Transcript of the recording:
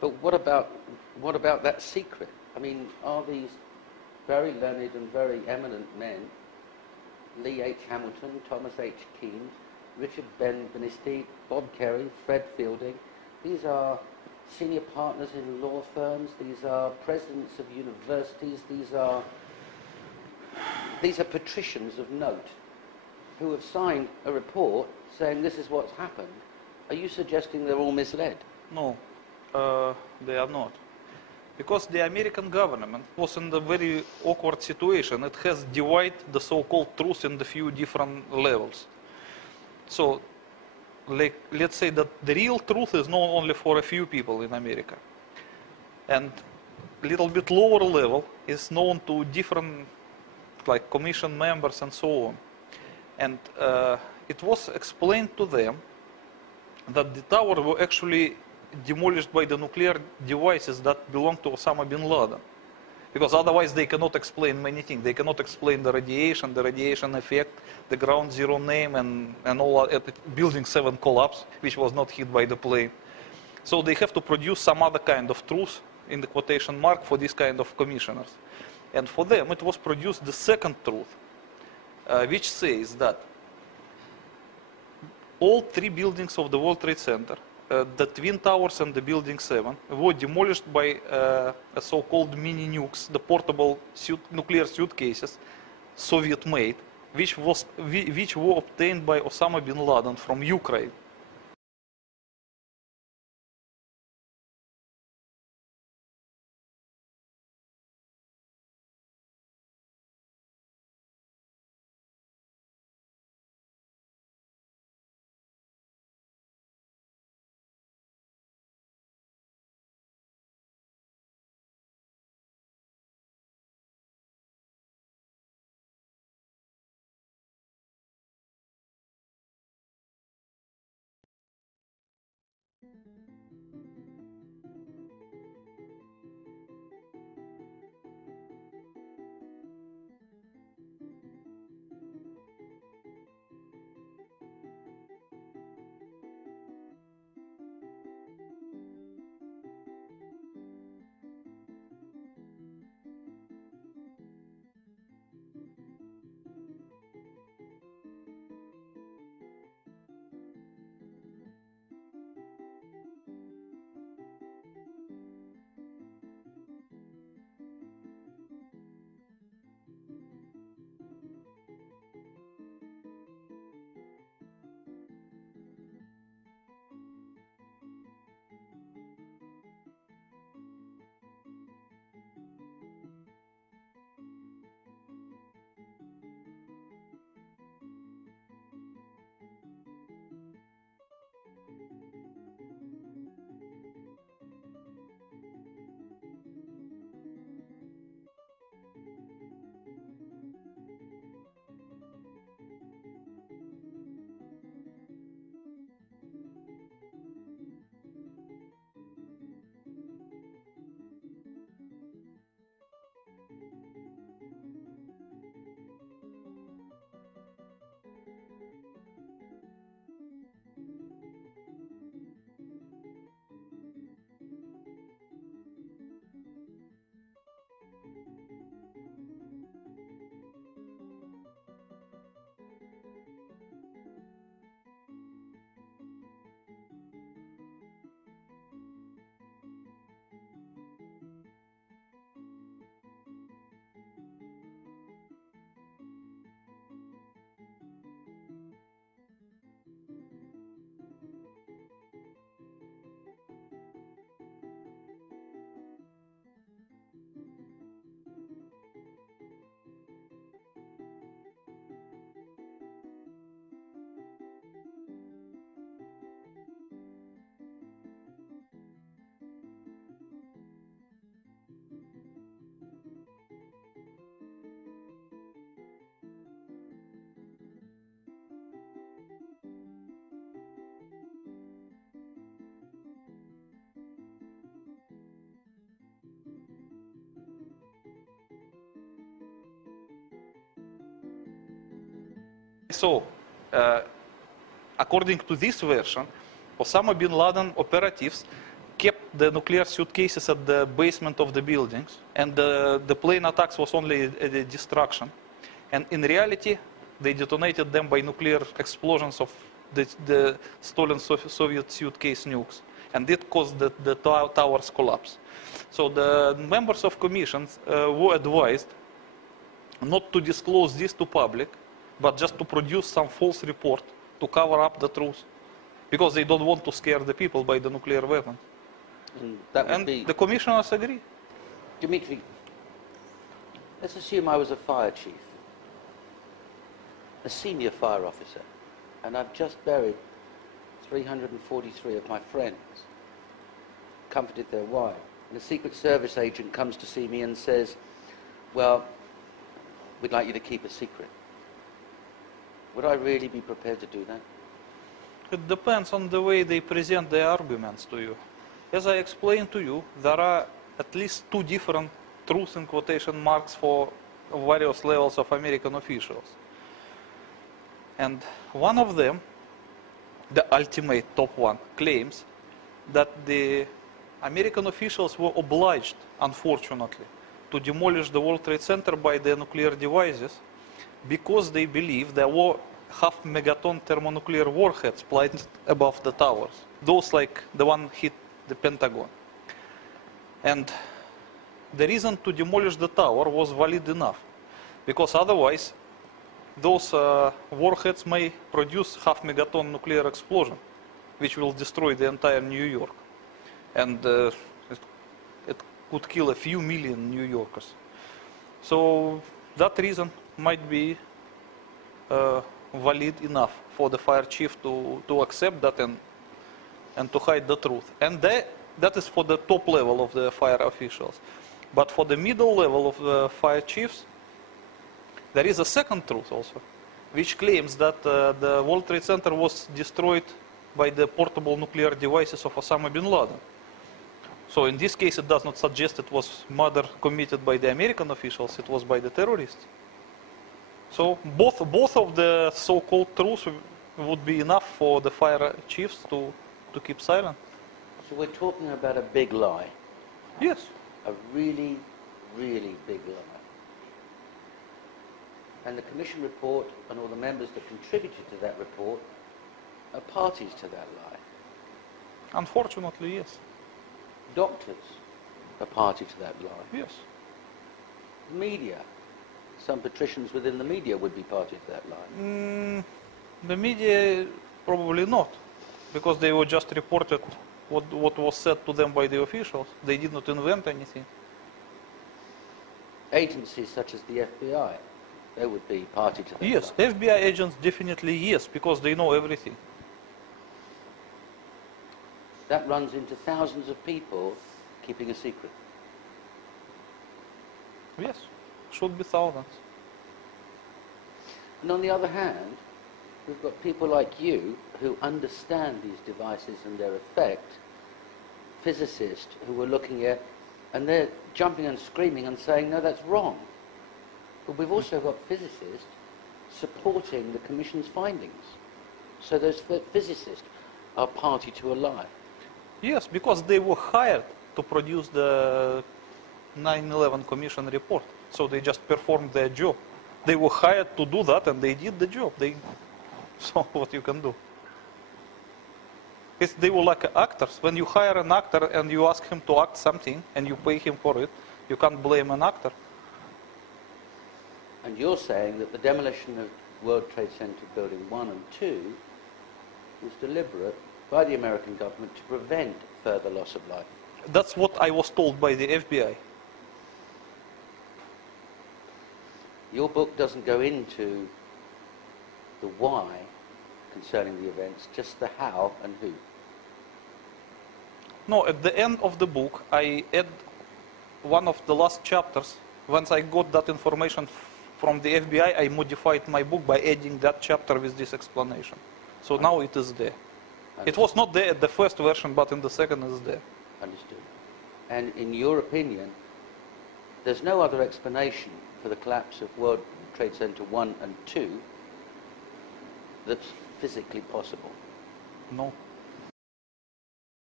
But what about that secret? I mean, are these very learned and very eminent men, Lee H. Hamilton, Thomas H. Keane, Richard Benisti, Bob Kerry, Fred Fielding, these are senior partners in law firms, these are presidents of universities, these are patricians of note who have signed a report saying this is what's happened. Are you suggesting they're all misled? No, they are not. Because the American government was in a very awkward situation. It has divided the so-called truth in the few different levels. So, let's say that the real truth is known only for a few people in America. And a little bit lower level is known to different, like, commission members and so on. And it was explained to them that the tower were actually demolished by the nuclear devices that belong to Osama bin Laden. Because otherwise they cannot explain many things. They cannot explain the radiation effect, the ground zero name, and all building 7 collapse, which was not hit by the plane. So they have to produce some other kind of truth, in the quotation mark, for this kind of commissioners. And for them it was produced the second truth, which says that all 3 buildings of the World Trade Center, the Twin Towers and the Building 7, were demolished by a so-called mini nukes, the portable nuclear suitcases, Soviet-made, which were obtained by Osama bin Laden from Ukraine. So, according to this version, Osama bin Laden operatives kept the nuclear suitcases at the basement of the buildings, and the plane attacks was only a destruction. And in reality, they detonated them by nuclear explosions of the stolen Soviet suitcase nukes. And it caused the towers collapse. So the members of commissions were advised not to disclose this to public, but just to produce some false report to cover up the truth, because they don't want to scare the people by the nuclear weapons. And that would And be... the commissioners agree. Dimitri, let's assume I was a fire chief, a senior fire officer, and I've just buried 343 of my friends, comforted their wives, and a Secret Service agent comes to see me and says, well, we'd like you to keep a secret. Would I really be prepared to do that? It depends on the way they present their arguments to you. As I explained to you, there are at least two different truth in quotation marks for various levels of American officials. And one of them, the ultimate top one, claims that the American officials were obliged, unfortunately, to demolish the World Trade Center by their nuclear devices because they believe there were half-megaton thermonuclear warheads planted above the towers. Those like the one hit the Pentagon. And the reason to demolish the tower was valid enough, because otherwise those warheads may produce half-megaton nuclear explosion, which will destroy the entire New York. And it could kill a few million New Yorkers. So that reason might be valid enough for the fire chief to accept that and to hide the truth. And that is for the top level of the fire officials. But for the middle level of the fire chiefs, there is a second truth also, which claims that the World Trade Center was destroyed by the portable nuclear devices of Osama bin Laden. So in this case, it does not suggest it was murder committed by the American officials, it was by the terrorists. So both of the so-called truths would be enough for the fire chiefs to keep silent. So we're talking about a big lie. Yes. A really, really big lie. And the Commission report and all the members that contributed to that report are parties to that lie. Unfortunately, yes. Doctors are party to that lie. Yes. Media. Some patricians within the media would be party to that lie. The media probably not, because they were just reported what was said to them by the officials. They did not invent anything. Agencies such as the FBI, they would be party to that Yes, lie. FBI agents definitely yes, because they know everything. That runs into thousands of people keeping a secret. Yes, should be thousands. And on the other hand, we've got people like you who understand these devices and their effect, physicists who are looking at, and they're jumping and screaming and saying, no, that's wrong. But we've also got physicists supporting the Commission's findings. So those physicists are party to a lie. Yes, because they were hired to produce the 9/11 Commission report. So they just performed their job. They were hired to do that, and they did the job. So what you can do? They were like actors. When you hire an actor and you ask him to act something, and you pay him for it, you can't blame an actor. And you're saying that the demolition of World Trade Center Building 1 and 2 was deliberate by the American government to prevent further loss of life. That's what I was told by the FBI. Your book doesn't go into the why concerning the events, just the how and who. No, at the end of the book, I add one of the last chapters. Once I got that information from the FBI, I modified my book by adding that chapter with this explanation. So now it is there. It was not there at the first version, but in the second it's there. Understood. And in your opinion, there's no other explanation for the collapse of World Trade Center 1 and 2 that's physically possible? No.